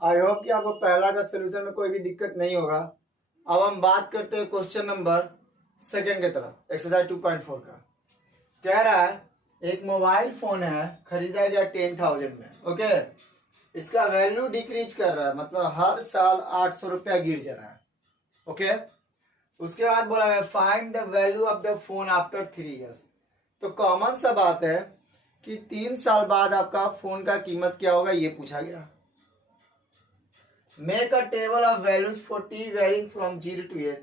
I hope कि आपको पहला का सोल्यूशन में कोई भी दिक्कत नहीं होगा। अब हम बात करते हैं क्वेश्चन नंबर सेकेंड की तरफ, एक्सरसाइज 2.4 का। कह रहा है एक मोबाइल फोन है, खरीदा गया 10,000 में। ओके, इसका वैल्यू डिक्रीज कर रहा है, मतलब हर साल 800 रुपया गिर जा रहा है। ओके, उसके बाद बोला है find the value of the phone after 3 years. तो कॉमन सा बात है कि 3 साल बाद आपका फोन का कीमत क्या होगा, ये पूछा गया। Make a table of values for t varying from 0 to 8।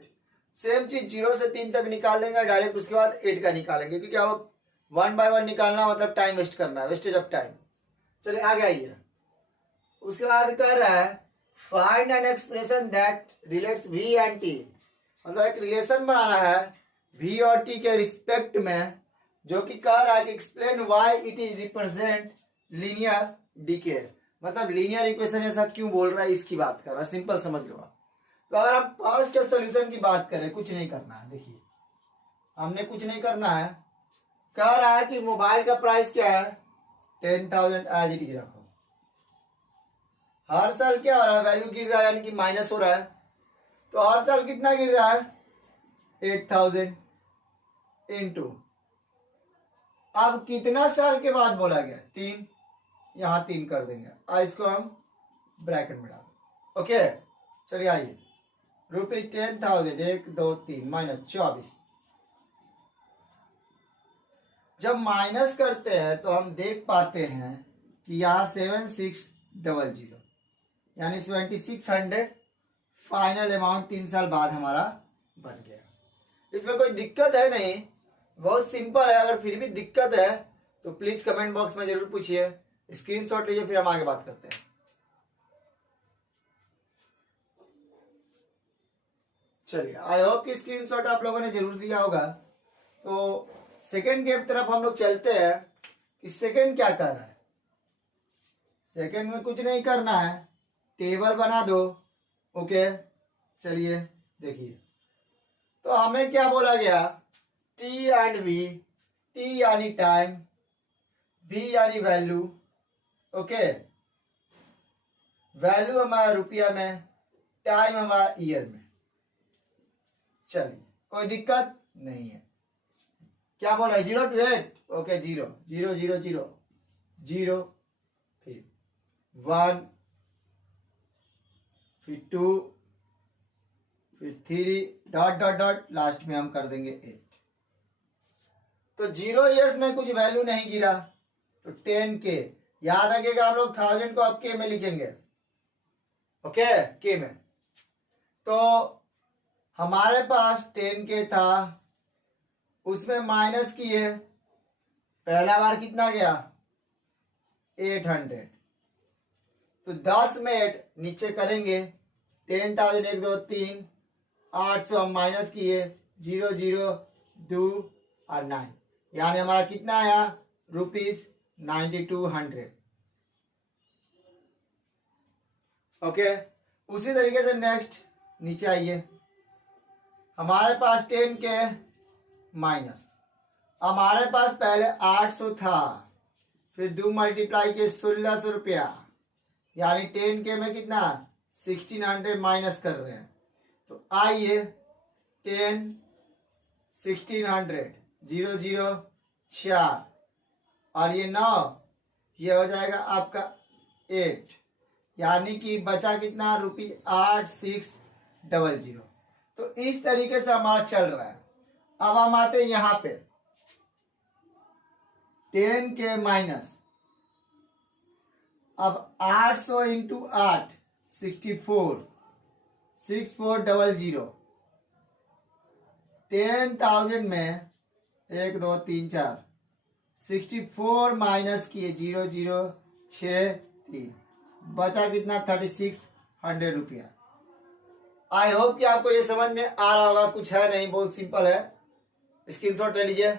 Same चीज 0 से 3 तक निकाल देंगे डायरेक्ट, उसके बाद 8 का निकालेंगे, क्योंकि अब 1 by 1 निकालना मतलब टाइम वेस्ट करना है, वेस्टेज ऑफ टाइम। चलिए आगे आइए। उसके बाद कर रहा है find an expression that relates v and t. मतलब एक रिलेशन बनाना है वी और टी के रिस्पेक्ट में, जो कि कह रहा है कि explain why it is represent linear decay. मतलब लीनियर इक्वेशन ऐसा क्यों बोल रहा है, इसकी बात कर रहा है। सिंपल समझ लो आप। तो अगर हम फर्स्ट सोल्यूशन की बात करें, कुछ नहीं करना है। देखिए, हमने कुछ नहीं करना है। कह रहा है कि मोबाइल का प्राइस क्या है, 10,000 एज इट इज रखो। हर साल क्या हो रहा है, वैल्यू गिर रहा है, यानी कि माइनस हो रहा है। तो हर साल कितना गिर रहा है, 8,000 इंटू, अब कितना साल के बाद बोला गया, 3। यहां 3 कर देंगे और इसको हम ब्रैकेट में डाल। ओके, चलिए आइए। Rupees 10,000 1 2 3 minus 24। जब माइनस करते हैं तो हम देख पाते हैं कि यहाँ 7600 यानी 2600 फाइनल अमाउंट 3 साल बाद हमारा बन गया। इसमें कोई दिक्कत है नहीं, बहुत सिंपल है। अगर फिर भी दिक्कत है तो प्लीज कमेंट बॉक्स में जरूर पूछिए, स्क्रीनशॉट लीजिए, फिर हम आगे बात करते हैं। चलिए, आई होप कि स्क्रीनशॉट आप लोगों ने जरूर लिया होगा। तो सेकंड के तरफ हम लोग चलते हैं कि सेकंड क्या कर रहा है। सेकंड में कुछ नहीं करना है, टेबल बना दो। ओके, चलिए देखिए। तो हमें क्या बोला गया, टी एंड वी, टी यानी टाइम, वी यानी वैल्यू। ओके, वैल्यू हमारा रुपया में, टाइम हमारा ईयर में। चलिए, कोई दिक्कत नहीं है। क्या बोल रहा है, 0 to 8। ओके, 0 0 0 0 0, फिर 1, फिर 2, फिर 3 डॉट डॉट डॉट, लास्ट में हम कर देंगे 8। तो 0 ईयर्स में कुछ वैल्यू नहीं गिरा, तो 10 के। याद रखिएगा हम लोग 1000 को अब के में लिखेंगे। ओके, के में। तो हमारे पास 10 के था, उसमें माइनस किए, पहला बार कितना गया, 800। तो 10 में 8 नीचे करेंगे, 10,000 1 2 3 800 हम माइनस किए, 0 0 2 और 9, यानी हमारा कितना आया, ₹9200। ओके, उसी तरीके से नेक्स्ट नीचे आइए। हमारे पास 10 के माइनस, हमारे पास पहले 800 था, फिर 2 मल्टीप्लाई के 1600 रुपया, यानी 10 के में कितना, 1600 माइनस कर रहे हैं। तो आइए 10 1600 0 0 4 और ये 9, ये हो जाएगा आपका 8, यानी कि बचा कितना, ₹8600। तो इस तरीके से हमारा चल रहा है। अब हम आते हैं यहां पे 10 के माइनस, अब 800 इंटू 8 64 6400, 10,000 में 1 2 3 4 64 माइनस किए 0 0 6 3, बचा कितना, 3600 रुपया। आई होप कि आपको ये समझ में आ रहा होगा, कुछ है नहीं, बहुत सिंपल है। स्क्रीनशॉट ले लीजिए।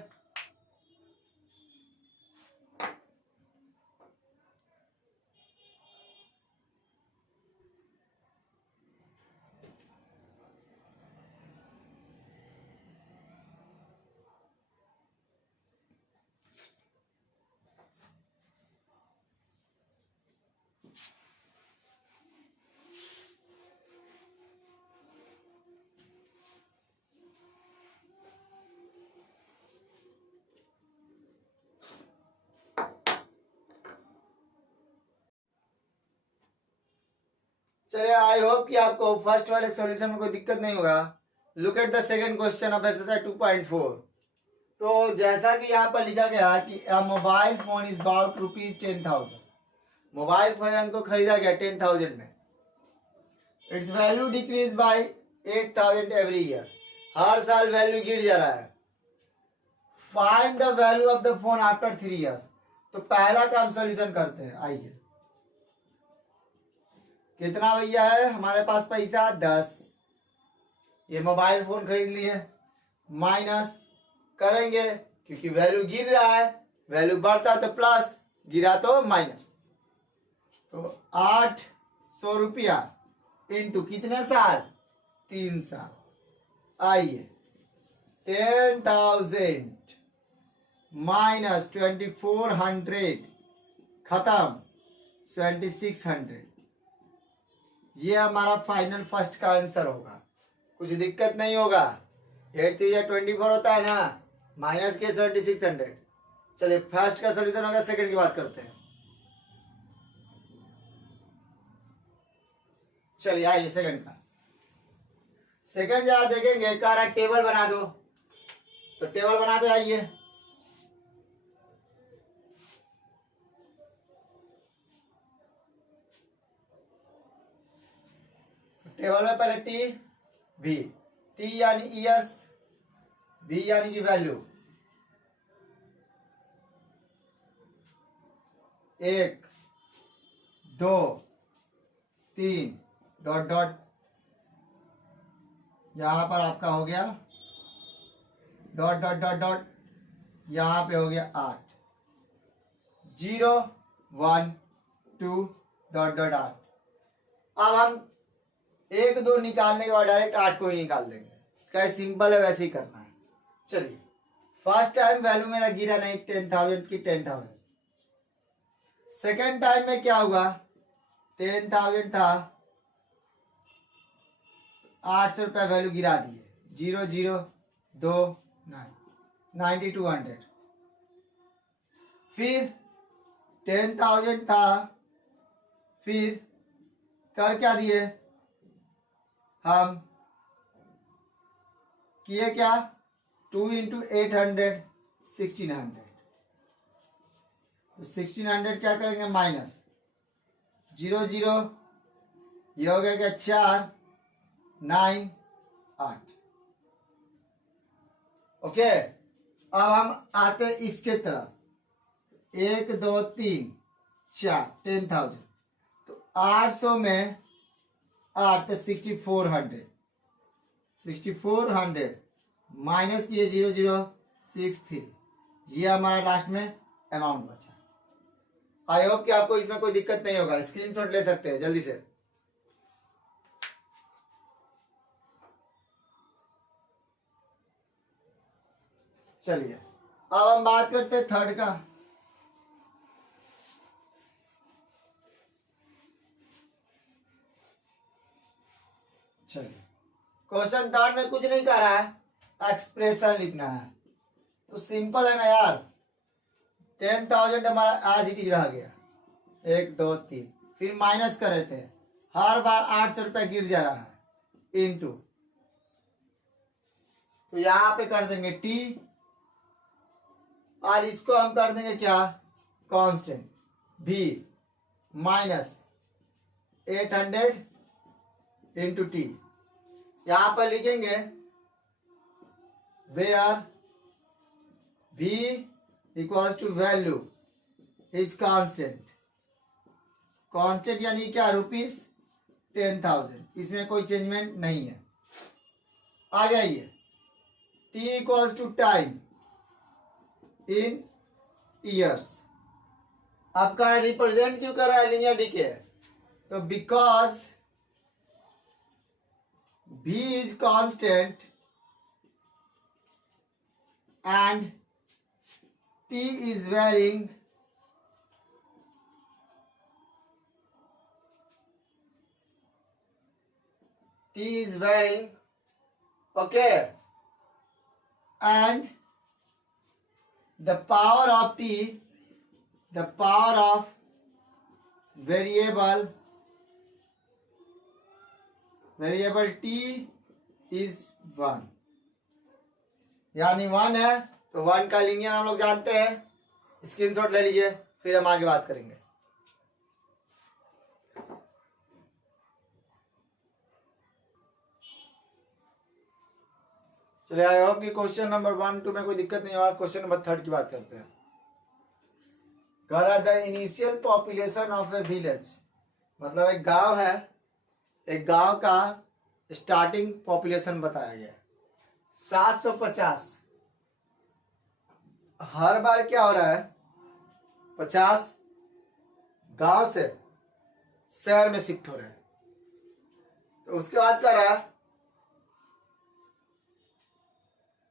चलिए, आई होप कि आपको फर्स्ट वाले सॉल्यूशन में कोई दिक्कत नहीं होगा। Look at the second question of exercise 2.4। तो जैसा कि यहाँ पर लिखा गया कि a mobile phone is about ₹10,000। Mobile phone को खरीदा गया 10,000 में। Its value decrease by 8,000 every year. हर साल वैल्यू गिर जा रहा है। Find the value of the phone after 3 years. तो पहला काम सॉल्यूशन करते हैं, आइए। कितना भैया है हमारे पास पैसा? 10। ये मोबाइल फोन खरीद लिए, माइनस करेंगे क्योंकि वैल्यू गिर रहा है। वैल्यू बढ़ता तो प्लस, गिरा तो माइनस। तो 800 इंटू कितने साल? 3 साल। आइए, 10,000 माइनस 2400 खत्म 2600। ये हमारा फाइनल फर्स्ट का आंसर होगा। कुछ दिक्कत नहीं होगा। 8 3 24 होता है ना, माइनस के 2600। चलिए, फर्स्ट का सोल्यूशन होगा। सेकंड की बात करते हैं। चलिए आइए सेकंड का। सेकंड जरा देखेंगे, कह रहा टेबल बना दो। तो टेबल बनाते आइए। टेबल में पहले टी वी, टी यानी ईयर्स, वी यानी कि वैल्यू। 1 2 3 डॉट डॉट, यहां पर आपका हो गया डॉट डॉट डॉट डॉट, यहां पे हो गया 8। 0 1 2 डॉट डॉट 8। अब हम 1 2 निकालने के बाद डायरेक्ट 8 को ही निकाल देंगे। कैसे सिंपल है वैसे ही करना है। चलिए, फर्स्ट टाइम वैल्यू मेरा गिरा नहीं 10,000 की 10,000। सेकेंड टाइम में क्या हुआ? 10,000 था, 800 रुपया वैल्यू गिरा दिए। 0 0 2 9 9200। फिर 10,000 था, फिर कर क्या दिए हम? किए क्या? 2 इंटू 800 1600। तो 1600 क्या करेंगे? माइनस 0 0, ये हो गया क्या? 4 9 8। ओके, अब हम आते इसके तरफ। 1 2 3 4 10,000। तो 800 में 8 तो 6400। 6400 माइनस किए 0 0 6 3। ये हमारा लास्ट में अमाउंट बचा। आई होप कि आपको इसमें कोई दिक्कत नहीं होगा। स्क्रीनशॉट ले सकते हैं जल्दी से। चलिए, अब हम बात करते हैं थर्ड का। चलिए, क्वेश्चन थर्ड में कुछ नहीं कर रहा है, एक्सप्रेशन लिखना है। तो सिंपल है ना यार। 10,000 हमारा आज इट इज रह गया। 1 2 3, फिर माइनस कर रहे थे। हर बार 800 रुपया गिर जा रहा है। इनटू, तो यहां पे कर देंगे टी, और इसको हम कर देंगे क्या? कांस्टेंट भी माइनस 800 इंटू टी। यहां पर लिखेंगे where v equals to value is constant. Constant यानी क्या? रुपीज 10,000। इसमें कोई चेंजमेंट नहीं है। आ जाइए, t equals to time in years. आपका रिप्रेजेंट क्यों कर रहा है लिनियर डीके? तो because v is constant and t is varying okay, and the power of t, the power of variable variable T is 1, यानी 1 है तो 1 का लीनियर हम लोग जानते हैं। स्क्रीनशॉट ले लीजिए, फिर हम आगे बात करेंगे। चलिए, आई होप कि क्वेश्चन नंबर 1 2 में कोई दिक्कत नहीं होगा। क्वेश्चन नंबर 3 की बात करते हैं। The initial population of A village, मतलब एक गांव है, एक गांव का स्टार्टिंग पॉपुलेशन बताया गया है 750। हर बार क्या हो रहा है, 50 गांव से शहर में शिफ्ट हो रहे हैं। तो उसके बाद क्या रहा,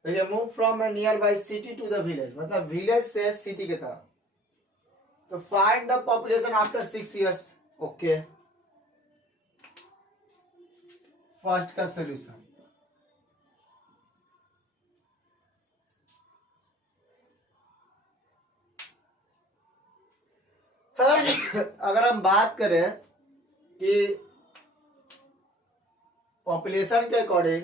देखिए, move from a nearby city to the village, मतलब विलेज से सिटी की तरफ। तो find the population after 6 years। Okay, first का सोल्यूशन, अगर हम बात करें कि पॉपुलेशन के अकॉर्डिंग,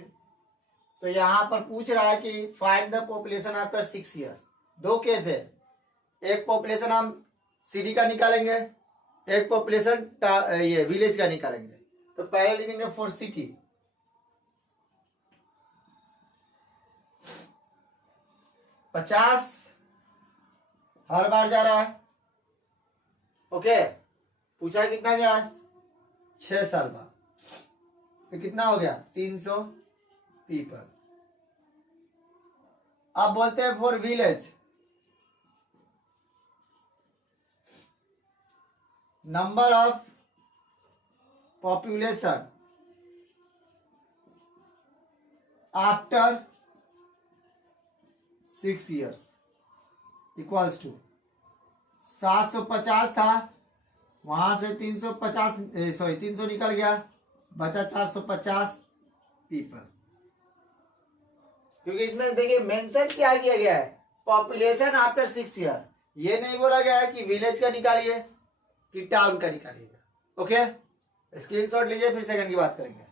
तो यहां पर पूछ रहा है कि find the population after 6 years। दो केस है, एक पॉपुलेशन हम सिटी का निकालेंगे, एक पॉपुलेशन ये विलेज का निकालेंगे। तो पहले लिखेंगे फॉर सिटी, पचास हर बार जा रहा है। ओके, पूछा कितना गया, 6 साल बाद, तो कितना हो गया 300 पीपल। अब बोलते हैं for village, number of population after 6 years equals to 750 था, वहां से 350 सॉरी 300 निकल गया, बचा 450 पीपल। क्योंकि इसमें देखिए मेंशन क्या किया गया है, पॉपुलेशन आफ्टर 6 year। ये नहीं बोला गया है कि विलेज का निकालिए कि टाउन का निकालिएगा। ओके, स्क्रीनशॉट लीजिए, फिर सेकंड की बात करेंगे।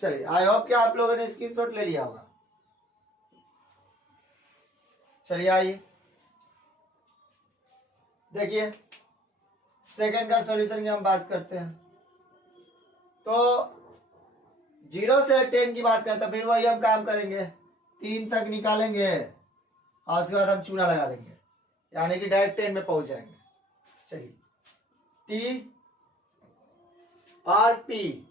चलिए, आई होप कि आप लोगों ने स्क्रीनशॉट ले लिया होगा। चलिए आइए देखिए, सेकंड का सॉल्यूशन की हम बात करते हैं। तो 0 से 10 की बात करते हैं, फिर वही हम काम करेंगे, 3 तक निकालेंगे और उसके बाद हम चूना लगा देंगे, यानी कि डायरेक्ट 10 में पहुंच जाएंगे। चलिए, टी और पी,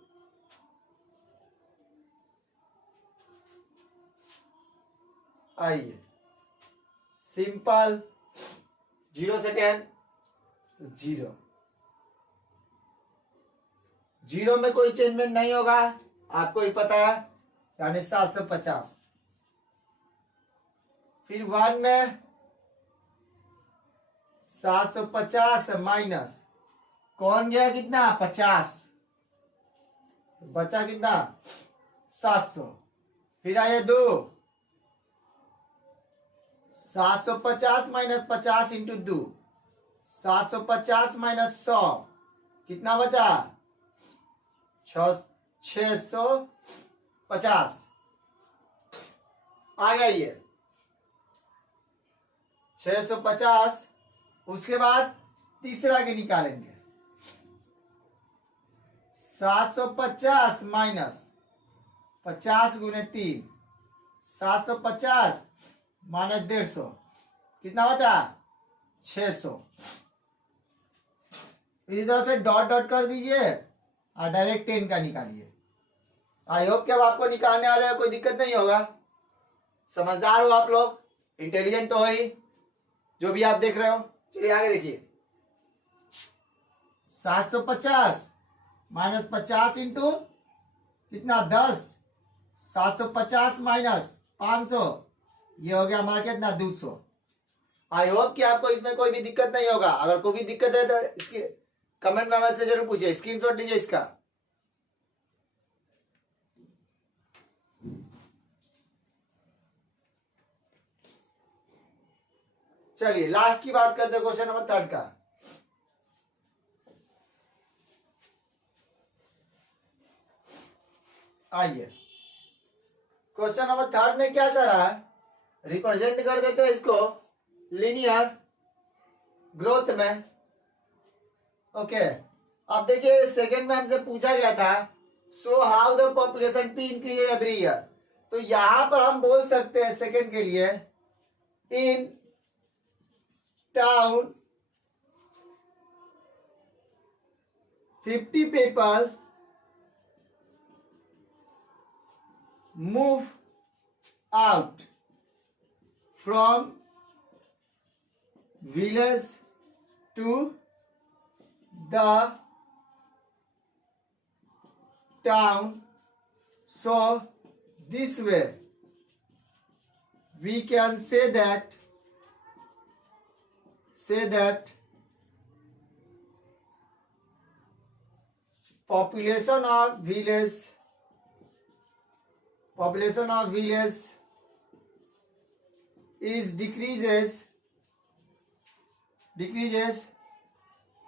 आइए सिंपल, 0 से 10, 0 में कोई चेंजमेंट नहीं होगा, आपको ही पता है, यानी 750। फिर 1 में 750 माइनस कौन गया कितना 50, बचा कितना 700। फिर आइए 2, 750 माइनस 50 इंटू 2, 750 माइनस 100 कितना बचा 650। आ गया ये 650। उसके बाद तीसरा के निकालेंगे, 750 माइनस 50 गुने 3, 750 माइनस 150 कितना बचा 600। इस तरह से डॉट डॉट कर दीजिए और डायरेक्ट 10 का निकालिए। आई होप कि अब आपको निकालने आ जाएगा, कोई दिक्कत नहीं होगा। समझदार हो आप लोग, इंटेलिजेंट तो हो ही, जो भी आप देख रहे हो। चलिए आगे देखिए, 750 माइनस 50 इंटू कितना 10, 750 माइनस 500, ये हो गया हमारा कितना 200। आई होप कि आपको इसमें कोई भी दिक्कत नहीं होगा। अगर कोई भी दिक्कत है तो इसके कमेंट में हमसे जरूर पूछिए, स्क्रीनशॉट लीजिए इसका। चलिए लास्ट की बात करते हैं, क्वेश्चन नंबर 3 का। आइए क्वेश्चन नंबर थर्ड में क्या कर रहा है, रिप्रेजेंट कर देते हैं इसको लीनियर ग्रोथ में। ओके, अब देखिए सेकंड में हमसे पूछा गया था so how the population P increase every year. तो यहां पर हम बोल सकते हैं सेकंड के लिए in town 50 people move out from village to the town, so this way we can say that population of village is decreases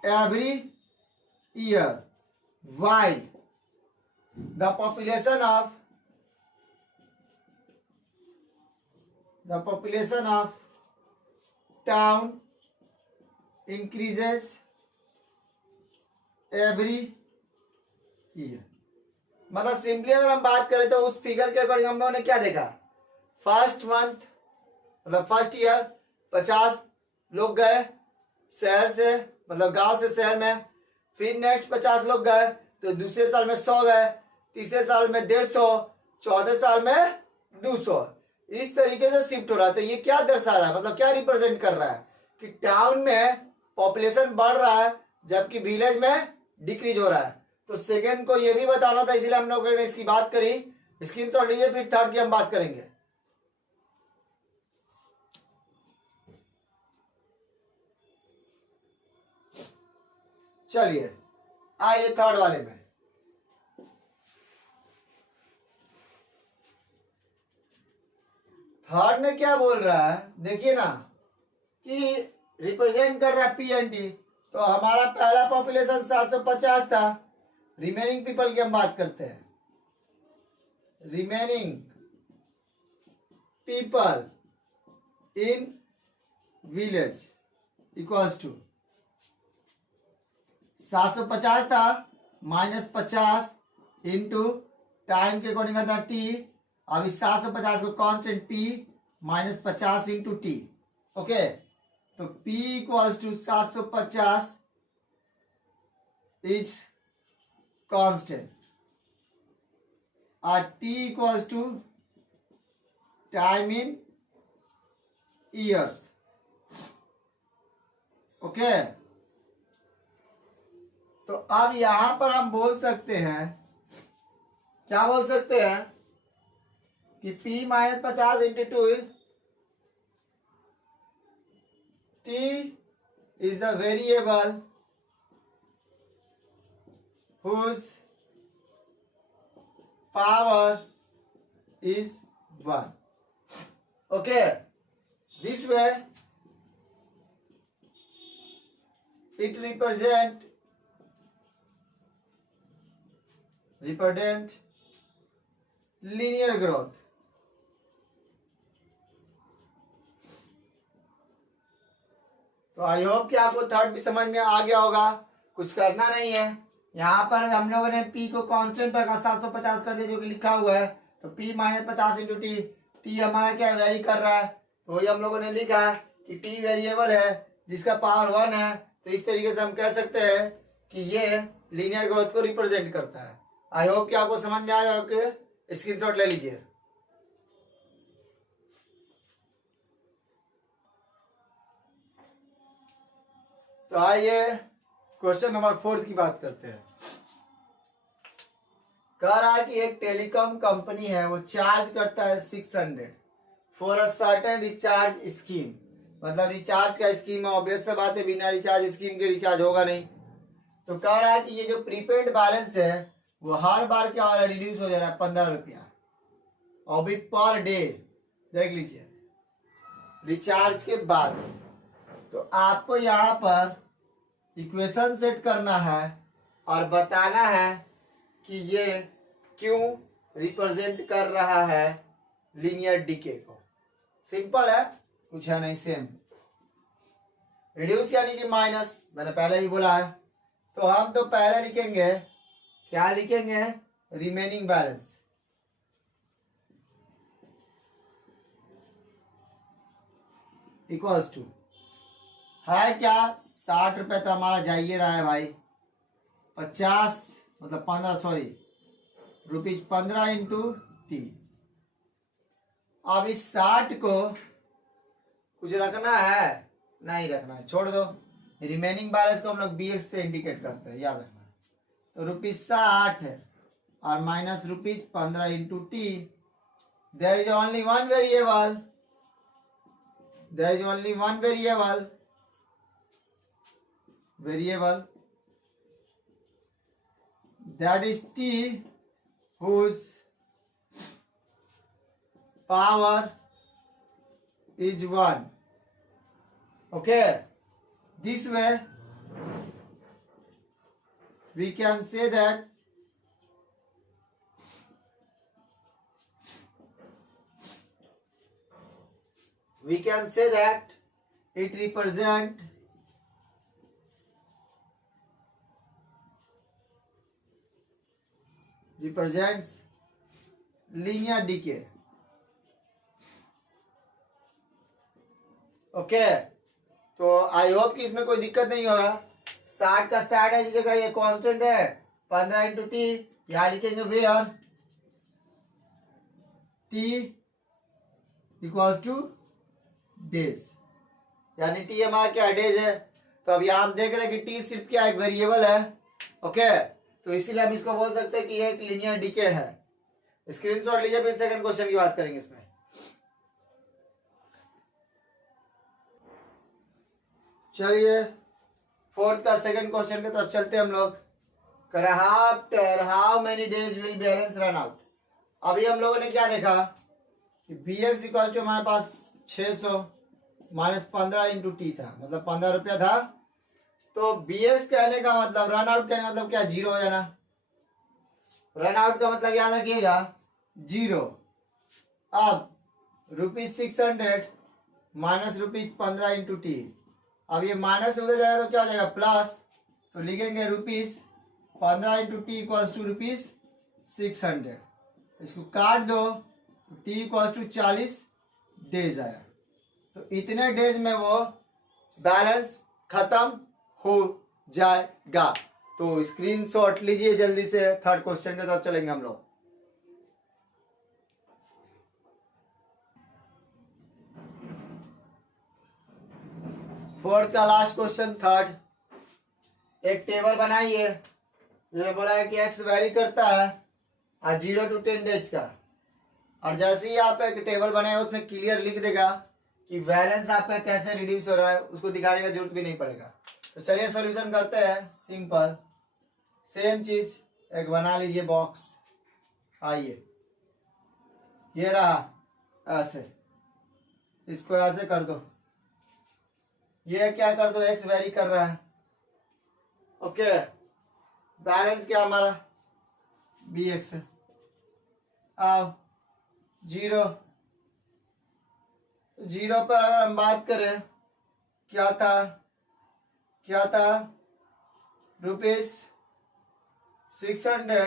every year, while the population of town increases every year। मतलब simply अगर हम बात करें तो उस figure के according हम लोगों ने क्या देखा, फर्स्ट मंथ मतलब फर्स्ट ईयर 50 लोग गए शहर से मतलब गांव से शहर में, फिर नेक्स्ट 50 लोग गए तो दूसरे साल में 100 गए, तीसरे साल में 150, चौथे साल में 200, इस तरीके से शिफ्ट हो रहा है। तो ये क्या दर्शा रहा है, मतलब क्या रिप्रेजेंट कर रहा है कि टाउन में पॉपुलेशन बढ़ रहा है जबकि विलेज में डिक्रीज हो रहा है। तो सेकंड को ये भी बताना था, इसलिए हम लोगों ने इसकी बात करी। स्क्रीनशॉट लीजिए, फिर थर्ड की हम बात करेंगे। चलिए आइए थर्ड वाले में। थर्ड में क्या बोल रहा है, देखिए ना कि रिप्रेजेंट कर रहा है पी एन टी। तो हमारा पहला पॉपुलेशन 750 था, रिमेनिंग पीपल की हम बात करते हैं। Remaining people in village equals to 750 था -50 इंटू टाइम के अकॉर्डिंग था टी। अब इस 750 को constant P -50 into T. Okay, तो P equals to 750 is constant और T equals to time in years. Okay, तो अब यहां पर हम बोल सकते हैं, क्या बोल सकते हैं कि P -50 into 2 T is a variable whose power is 1. Okay, this way it represent linear growth। तो आई होप कि आपको थर्ड भी समझ में आ गया होगा, कुछ करना नहीं है। यहाँ पर हम लोगों ने P को कांस्टेंट रखा 750 कर दिया जो कि लिखा हुआ है। तो P -50 इंटू टी, टी हमारा क्या वेरी कर रहा है, तो वही हम लोगों ने लिखा कि टी वेरिएबल है जिसका पावर 1 है। तो इस तरीके से हम कह सकते हैं कि ये लीनियर ग्रोथ को रिप्रेजेंट करता है। आई होप कि आपको समझ में आया होगा, स्क्रीनशॉट ले लीजिए। तो आइए क्वेश्चन नंबर 4 की बात करते हैं। कह रहा है कि एक टेलीकॉम कंपनी है, वो चार्ज करता है 600 for a certain recharge scheme. मतलब रिचार्ज का स्कीम है, ऑब्वियस सा बात है, बिना रिचार्ज स्कीम के रिचार्ज होगा नहीं। तो कह रहा है कि ये जो प्रीपेड बैलेंस है वो हर बार क्या हो रहा है, रिड्यूस हो जा रहा है 15 रुपया और भी पर डे। देख लीजिए रिचार्ज के बाद। तो आपको यहाँ पर इक्वेशन सेट करना है और बताना है कि ये क्यों रिप्रेजेंट कर रहा है लीनियर डीके को। सिंपल है, कुछ है नहीं, सेम। रिड्यूस यानी कि माइनस, मैंने पहले ही बोला है। तो हम तो पहले लिखेंगे, क्या लिखेंगे, रिमेनिंग बैलेंस। इक्वल्स टू है क्या, 60 रुपए तो हमारा जाइए रहा है भाई, 50 मतलब 15, सॉरी रुपीज 15 इंटू टी। अब इस 60 को कुछ रखना है, नहीं रखना है, छोड़ दो। रिमेनिंग बैलेंस को हम लोग bx से इंडिकेट करते हैं, याद रखना। तो ₹60 और minus ₹15 into T. There is only one variable, there is only one variable that is t, whose power is 1. Okay, this way we can say that it represents linear decay. Okay, तो I hope कि इसमें कोई दिक्कत नहीं होगा। 60 का 60 है, जगह ये कांस्टेंट है, 15 इंटू टी, यहां लिखेंगे where T equals to days, यानी टी हमारा क्या डेज है। तो अब यहां हम देख रहे हैं कि टी सिर्फ क्या एक वेरिएबल है। ओके, तो इसीलिए हम इसको बोल सकते हैं कि ये एक लीनियर डीके है। स्क्रीनशॉट लीजिए, फिर सेकंड क्वेश्चन की बात करेंगे इसमें। चलिए फोर्थ का सेकंड क्वेश्चन की तरफ चलते हैं हम लोग। After how many days will balance run out. अभी हम लोगों ने क्या देखा कि बी एक्स इक्वल टू हमारे पास 600 माइनस 15 इंटू टी था, मतलब 15 रुपया था। तो बी एक्स कहने का मतलब, रन आउट कहने का मतलब क्या, जीरो हो जाना। रन आउट का मतलब याद रखिएगा, जीरो। अब ₹600 माइनस ₹15 इंटू टी। अब ये माइनस उधर जाएगा तो क्या हो जाएगा, प्लस। तो लिखेंगे ₹15 इंटू टी इक्वल्स टू ₹600। इसको काट दो, टी इक्वल्स टू 40 डेज आया। तो इतने डेज में वो बैलेंस खत्म हो जाएगा। तो स्क्रीनशॉट लीजिए जल्दी से, थर्ड क्वेश्चन की तरफ चलेंगे हम लोग। फोर्थ का लास्ट क्वेश्चन, थर्ड। एक टेबल बनाइए, ये बोला है कि एक्स वेरी करता है 0 to 10 डेज का। और जैसे ही आप एक टेबल बनाए उसमें क्लियर लिख देगा कि बैलेंस आपका कैसे रिड्यूस हो रहा है, उसको दिखाने का जरूरत भी नहीं पड़ेगा। तो चलिए सॉल्यूशन करते हैं, सिंपल सेम चीज। एक बना लीजिए बॉक्स, आइए ये रहा, ऐसे इसको ऐसे कर दो, ये क्या कर दो, एक्स वेरी कर रहा है। ओके, बैलेंस क्या हमारा, बी एक्स है। अब जीरो पर अगर हम बात करें, क्या था ₹600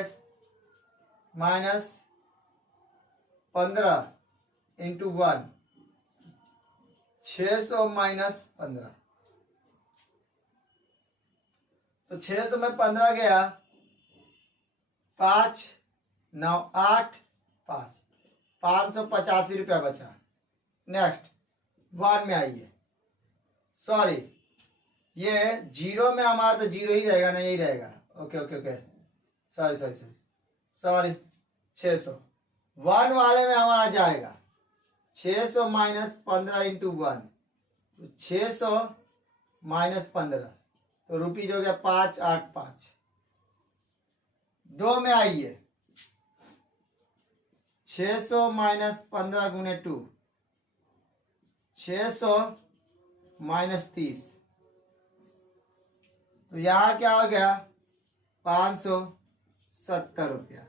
माइनस 15 इंटू 1, 600 माइनस 15। तो 600 में 15 गया, 5 9 8 5, 585 रुपया बचा। नेक्स्ट 1 में आइए, सॉरी ये जीरो में हमारा तो जीरो ही रहेगा ना, यही रहेगा। ओके सॉरी 600 1 वाले में हमारा जाएगा 600 माइनस 15 इंटू 1, तो 600 माइनस 15, तो रुपीज हो गया 585। 2 में आइए, 600 माइनस 15 गुने 2, 600 माइनस 30, तो यहां क्या हो गया, 570 रुपया।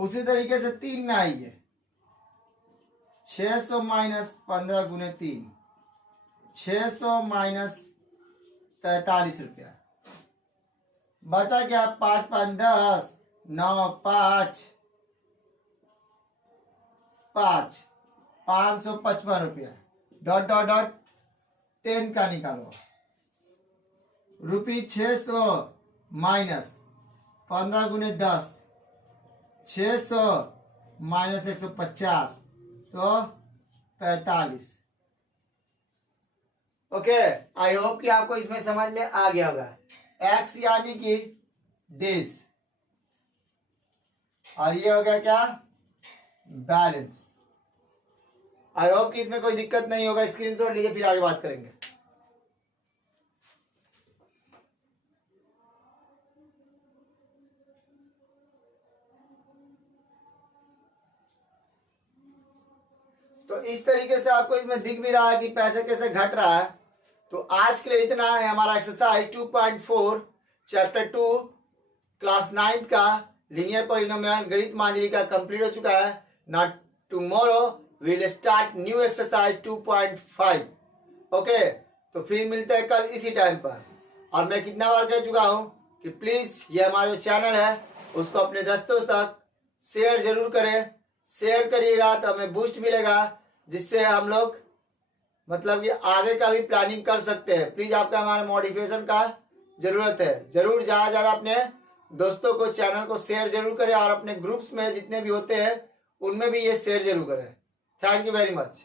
उसी तरीके से 3 में आइए, 600 माइनस 15 गुने 3, 600 माइनस 45 रुपया, बचा क्या 5 5 10, 9 5 5, 555 रुपया, डॉट डॉट डॉट 10 का निकालो, रुपी 600 माइनस 15 गुने 10, 600 माइनस 150 तो 45। ओके, आई होप कि आपको इसमें समझ में आ गया होगा। एक्स यानी कि डेज, और ये हो गया क्या, बैलेंस। आई होप कि इसमें कोई दिक्कत नहीं होगा। स्क्रीनशॉट लीजिए, फिर आगे बात करेंगे। तो इस तरीके से आपको इसमें दिख भी रहा है कि पैसे कैसे घट रहा है। तो आज के लिए इतना है। हमारा एक्सरसाइज 2.4 चैप्टर 2 क्लास 9 का लीनियर पॉलिनोमियल गणित मांझी का कंप्लीट हो चुका है। ना tomorrow will start new exercise 2.5। Okay, तो फिर मिलते हैं कल इसी टाइम पर। और मैं कितना बार कह चुका हूं कि प्लीज ये हमारा जो चैनल है उसको अपने दोस्तों तक शेयर जरूर करें। शेयर करिएगा तो हमें बूस्ट मिलेगा, जिससे हम लोग मतलब कि आगे का भी प्लानिंग कर सकते हैं। प्लीज आपका हमारे मोटिवेशन का जरूरत है। जरूर ज्यादा ज्यादा अपने दोस्तों को चैनल को शेयर जरूर करें, और अपने ग्रुप्स में जितने भी होते हैं उनमें भी ये शेयर जरूर करें। Thank you very much.